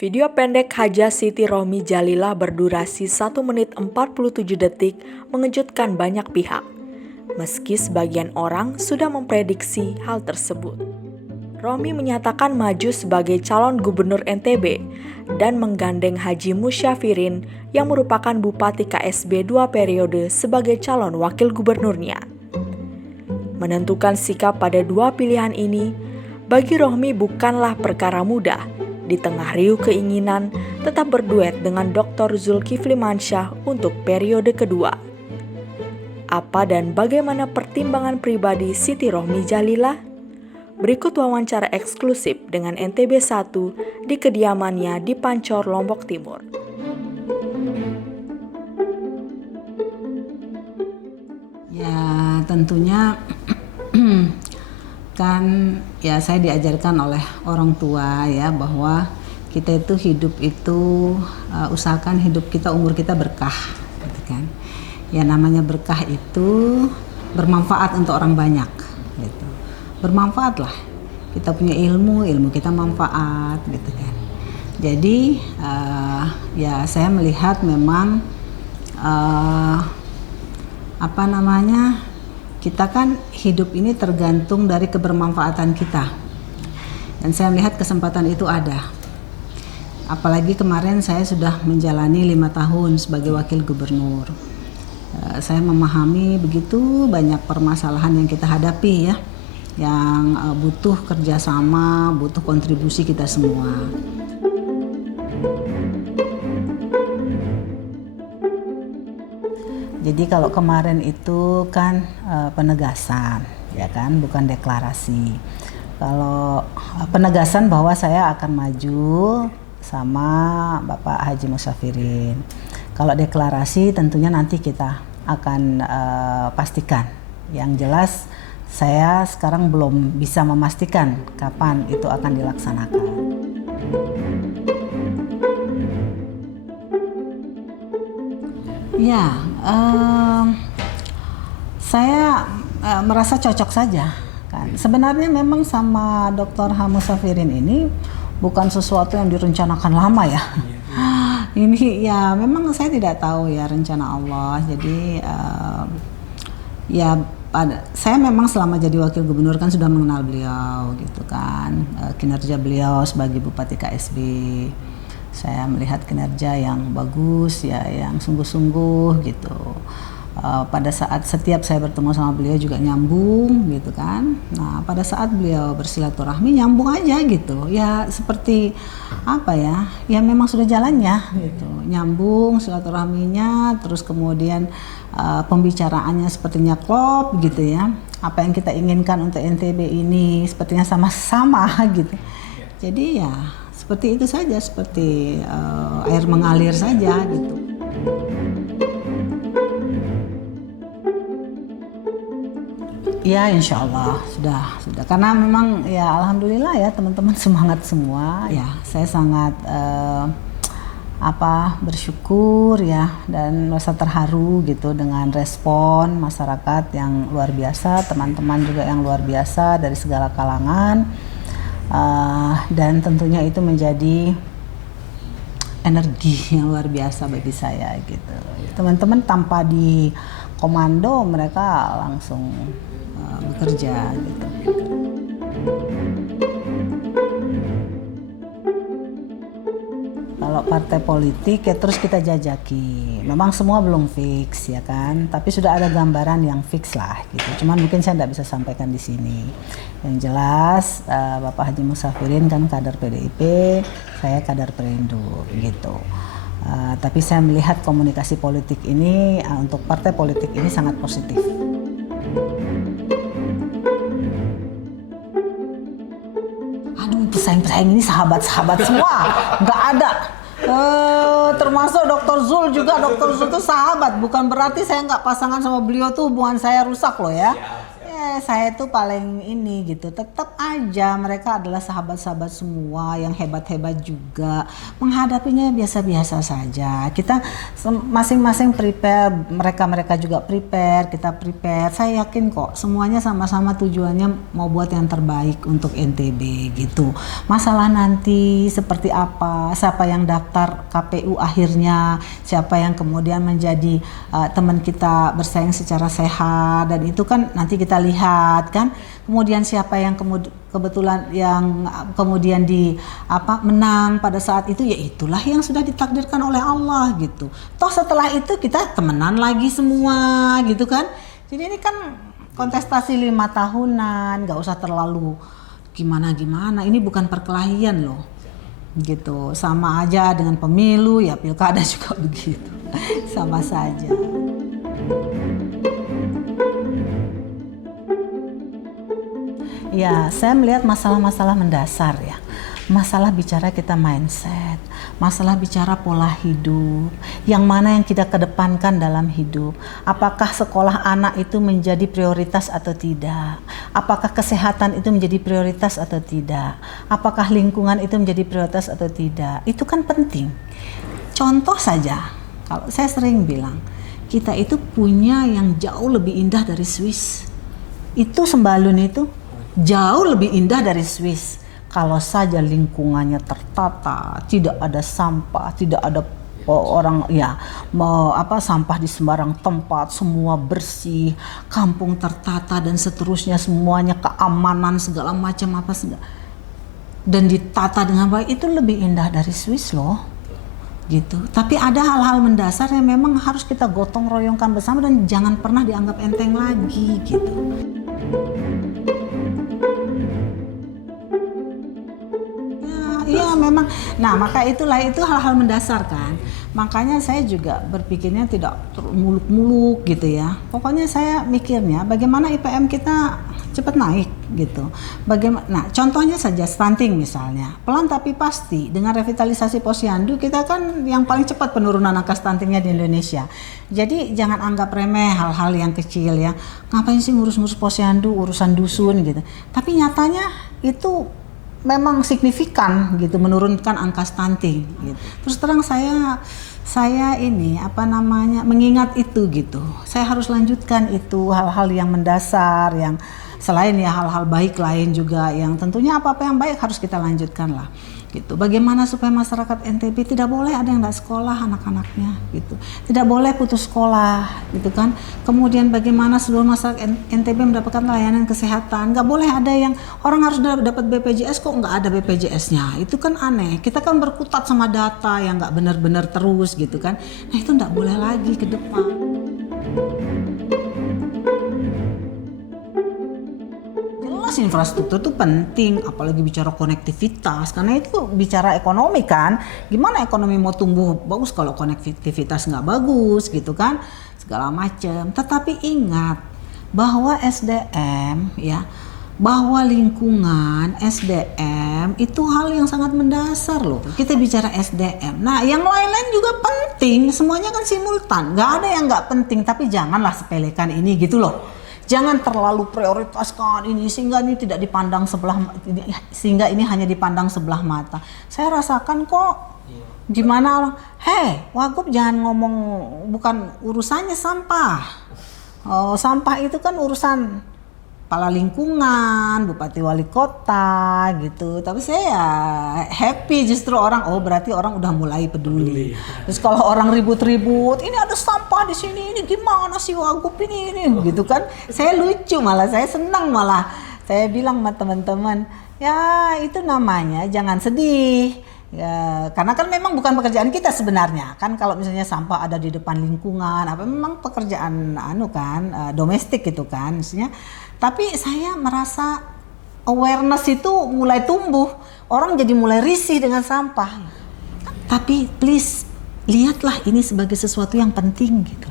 Video pendek Haja Siti Rohmi Jalilah berdurasi 1 menit 47 detik mengejutkan banyak pihak, meski sebagian orang sudah memprediksi hal tersebut. Rohmi menyatakan maju sebagai calon gubernur NTB dan menggandeng Haji Musyafirin yang merupakan Bupati KSB 2 periode sebagai calon wakil gubernurnya. Menentukan sikap pada dua pilihan ini, bagi Rohmi bukanlah perkara mudah, di tengah riuh keinginan tetap berduet dengan Dr. Zulkifli Mansyah untuk periode kedua. Apa dan bagaimana pertimbangan pribadi Siti Rohmi Jalilah? Berikut wawancara eksklusif dengan NTB 1 di kediamannya di Pancor, Lombok Timur. Ya, tentunya kan ya saya diajarkan oleh orang tua ya bahwa kita itu hidup itu usahakan hidup kita, umur kita berkah gitu kan. Ya namanya berkah itu bermanfaat untuk orang banyak gitu. Bermanfaat lah. Kita punya ilmu kita manfaat gitu kan. Jadi ya saya melihat memang kita kan hidup ini tergantung dari kebermanfaatan kita, dan saya melihat kesempatan itu ada. Apalagi kemarin saya sudah menjalani 5 tahun sebagai wakil gubernur. Saya memahami begitu banyak permasalahan yang kita hadapi ya, yang butuh kerjasama, butuh kontribusi kita semua. Jadi kalau kemarin itu kan penegasan, ya kan, bukan deklarasi. Kalau penegasan bahwa saya akan maju sama Bapak Haji Musyafirin. Kalau deklarasi tentunya nanti kita akan pastikan. Yang jelas saya sekarang belum bisa memastikan kapan itu akan dilaksanakan. Ya, saya merasa cocok saja kan. Sebenarnya memang sama Dr. Musyafirin ini bukan sesuatu yang direncanakan lama ya. Ini ya memang saya tidak tahu ya rencana Allah. Jadi saya memang selama jadi wakil gubernur kan sudah mengenal beliau gitu kan. Kinerja beliau sebagai Bupati KSB. Saya melihat kinerja yang bagus ya, yang sungguh-sungguh gitu. Pada saat setiap saya bertemu sama beliau juga nyambung gitu kan. Nah pada saat beliau bersilaturahmi nyambung aja gitu. Ya seperti apa ya? Ya memang sudah jalannya gitu. Nyambung silaturahminya, terus kemudian pembicaraannya sepertinya klop gitu ya. Apa yang kita inginkan untuk NTB ini sepertinya sama-sama gitu. Jadi ya seperti itu saja, seperti air mengalir saja gitu. Ya insya Allah sudah. Karena memang ya alhamdulillah ya teman-teman semangat semua. Ya saya sangat bersyukur ya dan merasa terharu gitu dengan respon masyarakat yang luar biasa, teman-teman juga yang luar biasa dari segala kalangan. Dan tentunya itu menjadi energi yang luar biasa bagi saya gitu. Teman-teman tanpa di komando mereka langsung bekerja gitu. Kalau partai politik ya terus kita jajaki. Memang semua belum fix ya kan, tapi sudah ada gambaran yang fix lah gitu. Cuman mungkin saya tidak bisa sampaikan di sini. Yang jelas Bapak Haji Musyafirin kan kader PDIP, saya kader Perindo gitu. Tapi saya melihat komunikasi politik ini untuk partai politik ini sangat positif. Aduh pesaing-pesaing ini sahabat-sahabat semua, nggak ada. Termasuk Dr. Zul juga. Dr. Zul itu sahabat, bukan berarti saya nggak pasangan sama beliau tuh hubungan saya rusak loh ya. saya tuh paling ini gitu. Tetap aja mereka adalah sahabat-sahabat semua yang hebat-hebat juga. Menghadapinya biasa-biasa saja. Kita masing-masing prepare, mereka juga prepare, kita prepare. Saya yakin kok semuanya sama-sama tujuannya mau buat yang terbaik untuk NTB gitu. Masalah nanti seperti apa, siapa yang daftar KPU akhirnya, siapa yang kemudian menjadi teman kita bersaing secara sehat, dan itu kan nanti kita lihat kan. Kemudian siapa yang kebetulan yang kemudian menang pada saat itu, ya itulah yang sudah ditakdirkan oleh Allah gitu. Toh setelah itu kita temenan lagi semua gitu kan. Jadi ini kan kontestasi 5 tahunan, nggak usah terlalu gimana-gimana. Ini bukan perkelahian loh gitu. Sama aja dengan pemilu, ya pilkada juga begitu. Sama saja. Ya, saya melihat masalah-masalah mendasar ya. Masalah bicara kita mindset, masalah bicara pola hidup, yang mana yang kita kedepankan dalam hidup. Apakah sekolah anak itu menjadi prioritas atau tidak? Apakah kesehatan itu menjadi prioritas atau tidak? Apakah lingkungan itu menjadi prioritas atau tidak? Itu kan penting. Contoh saja, kalau saya sering bilang, kita itu punya yang jauh lebih indah dari Swiss. Itu Sembalun itu jauh lebih indah dari Swiss. Kalau saja lingkungannya tertata, tidak ada sampah, tidak ada orang sampah di sembarang tempat, semua bersih, kampung tertata dan seterusnya, semuanya keamanan segala macam dan ditata dengan baik, itu lebih indah dari Swiss loh. Gitu. Tapi ada hal-hal mendasar yang memang harus kita gotong royongkan bersama dan jangan pernah dianggap enteng lagi gitu. Iya memang. Nah, maka itu hal-hal mendasar kan. Makanya saya juga berpikirnya tidak muluk-muluk gitu ya. Pokoknya saya mikirnya bagaimana IPM kita cepat naik gitu. Nah, contohnya saja stunting misalnya. Pelan tapi pasti dengan revitalisasi posyandu kita kan yang paling cepat penurunan angka stuntingnya di Indonesia. Jadi jangan anggap remeh hal-hal yang kecil ya. Ngapain sih ngurus-ngurus posyandu, urusan dusun gitu. Tapi nyatanya itu memang signifikan gitu menurunkan angka stunting gitu. Terus terang saya ini mengingat itu gitu. Saya harus lanjutkan itu hal-hal yang mendasar, yang selain ya hal-hal baik lain juga yang tentunya apa-apa yang baik harus kita lanjutkan lah gitu. Bagaimana supaya masyarakat NTB tidak boleh ada yang nggak sekolah anak-anaknya gitu, tidak boleh putus sekolah gitu kan. Kemudian bagaimana seluruh masyarakat NTB mendapatkan layanan kesehatan, nggak boleh ada yang orang harus dapat BPJS kok nggak ada BPJS-nya, itu kan aneh. Kita kan berkutat sama data yang nggak benar-benar terus gitu kan. Nah itu nggak boleh lagi ke depan. Infrastruktur itu penting, apalagi bicara konektivitas, karena itu bicara ekonomi kan. Gimana ekonomi mau tumbuh bagus kalau konektivitas nggak bagus gitu kan, segala macam. Tetapi ingat bahwa SDM ya, bahwa lingkungan SDM itu hal yang sangat mendasar loh. Kita bicara SDM. Nah, yang lain-lain juga penting, semuanya kan simultan. Nggak ada yang nggak penting, tapi janganlah sepelekan ini gitu loh. Jangan terlalu prioritaskan ini sehingga ini tidak dipandang sehingga ini hanya dipandang sebelah mata. Saya rasakan kok gimana, Wagub jangan ngomong, bukan urusannya sampah. Sampah itu kan urusan kepala lingkungan, bupati wali kota gitu. Tapi saya happy justru berarti orang udah mulai peduli. Terus kalau orang ribut-ribut, ini ada sampah di sini, ini gimana sih Wagub ini gitu kan. Saya lucu malah, saya senang malah. Saya bilang sama teman-teman, ya itu namanya jangan sedih. Ya, karena kan memang bukan pekerjaan kita sebenarnya kan, kalau misalnya sampah ada di depan lingkungan memang pekerjaan domestik gitu kan maksudnya. Tapi saya merasa awareness itu mulai tumbuh, orang jadi mulai risih dengan sampah. Tapi please lihatlah ini sebagai sesuatu yang penting gitu.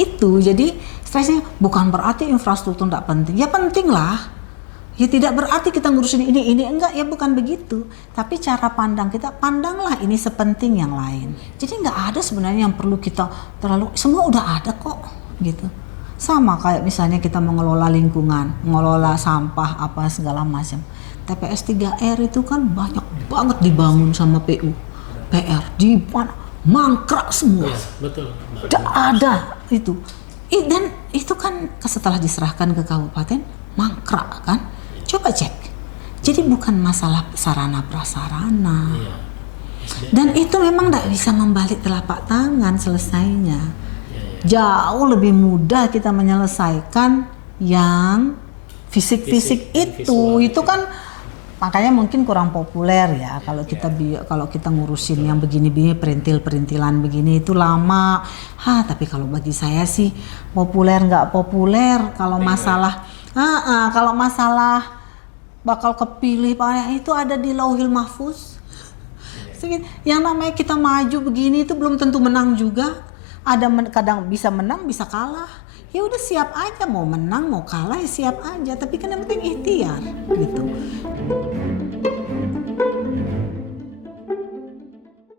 Itu jadi stresnya bukan berarti infrastruktur tidak penting, ya penting lah. Ya tidak berarti kita ngurusin ini enggak, ya bukan begitu. Tapi cara pandang kita, pandanglah ini sepenting yang lain. Jadi enggak ada sebenarnya yang perlu kita semua udah ada kok gitu. Sama kayak misalnya kita mengelola lingkungan, mengelola sampah apa segala macam. TPS 3R itu kan banyak banget dibangun sama PU. PR di mana mangkrak semua. Betul. Tidak ada itu. Dan itu kan setelah diserahkan ke kabupaten mangkrak kan. Coba cek. Jadi bukan masalah sarana prasarana. Dan itu memang tidak bisa membalik telapak tangan selesainya. Jauh lebih mudah kita menyelesaikan yang fisik-fisik itu kan makanya mungkin kurang populer ya kalau kita ngurusin yang begini-begini perintil-perintilan begini itu lama. Tapi kalau bagi saya sih populer nggak populer kalau masalah kalau masalah bakal kepilih itu ada di Lauhil Mahfuz. Yang namanya kita maju begini itu belum tentu menang juga. Ada kadang bisa menang, bisa kalah. Ya udah siap aja, mau menang, mau kalah ya siap aja. Tapi kan yang penting ikhtiar gitu.